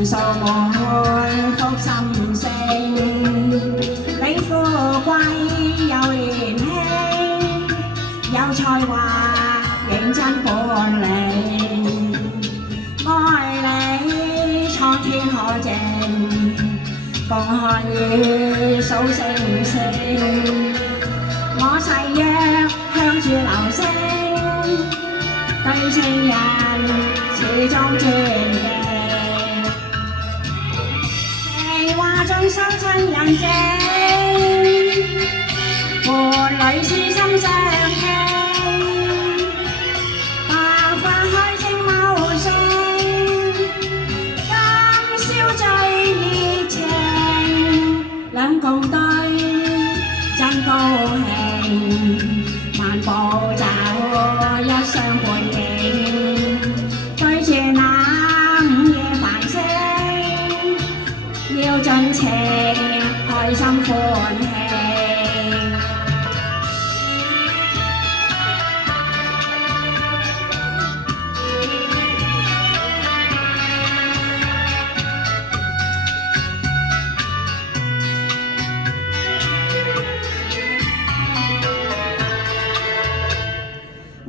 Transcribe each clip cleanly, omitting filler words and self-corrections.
盡數滿福心聲，你富貴又年輕，有才華認真本領，愛你蒼天可證，共看雨數星星，我誓約向住流星，對情人始終尊敬。情話盡收親人證，伴侶痴心相傾，白髮開正茂盛，今宵最熱情，兩共對真高興，漫步走一雙背影，對住那午夜繁星，要盡情開心歡喜。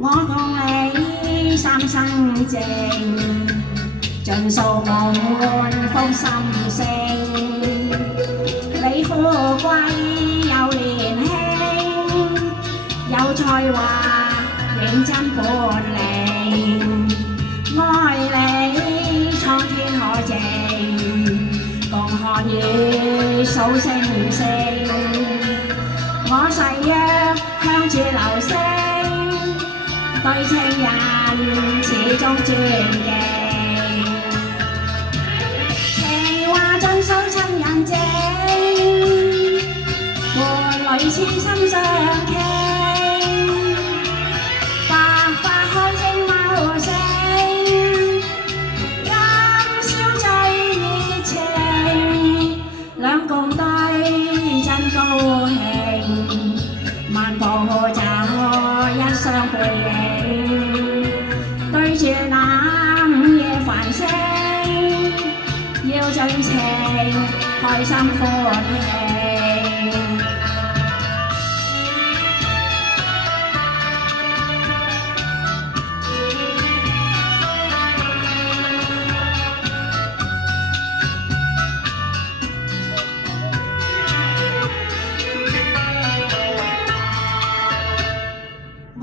我共你三生情，盡數滿福心聲，你富貴又年輕，有才華認真本領，愛你蒼天可證，共看雨數星星，我誓約向住流星，對情人始終尊敬，情話盡數親人證，伴侶痴心相傾，白髮開正茂盛，今宵最熱情，兩共對真高興，漫步走一雙背影，對住那午夜繁星，要盡情開心歡喜。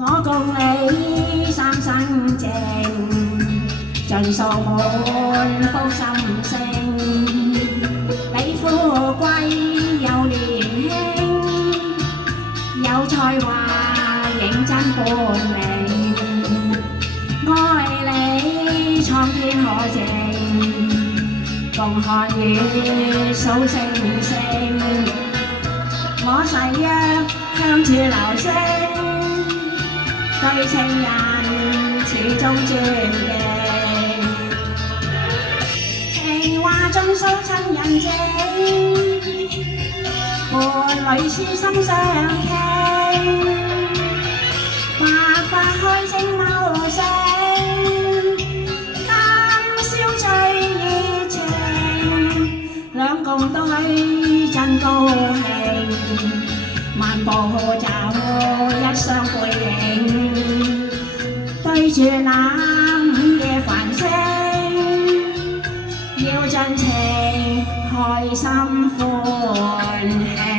我共你三生情，盡數滿福心聲，你富貴又年輕，有才華認真本領，愛你蒼天可證，共看雨數星星，我誓約向住流星，對情人始終尊敬，情話盡數親人證，伴侶痴心相傾，白髮開正茂盛，今宵最熱情，兩共對真高興，漫步走一雙背影，對住那午夜繁星，要盡情開心歡喜。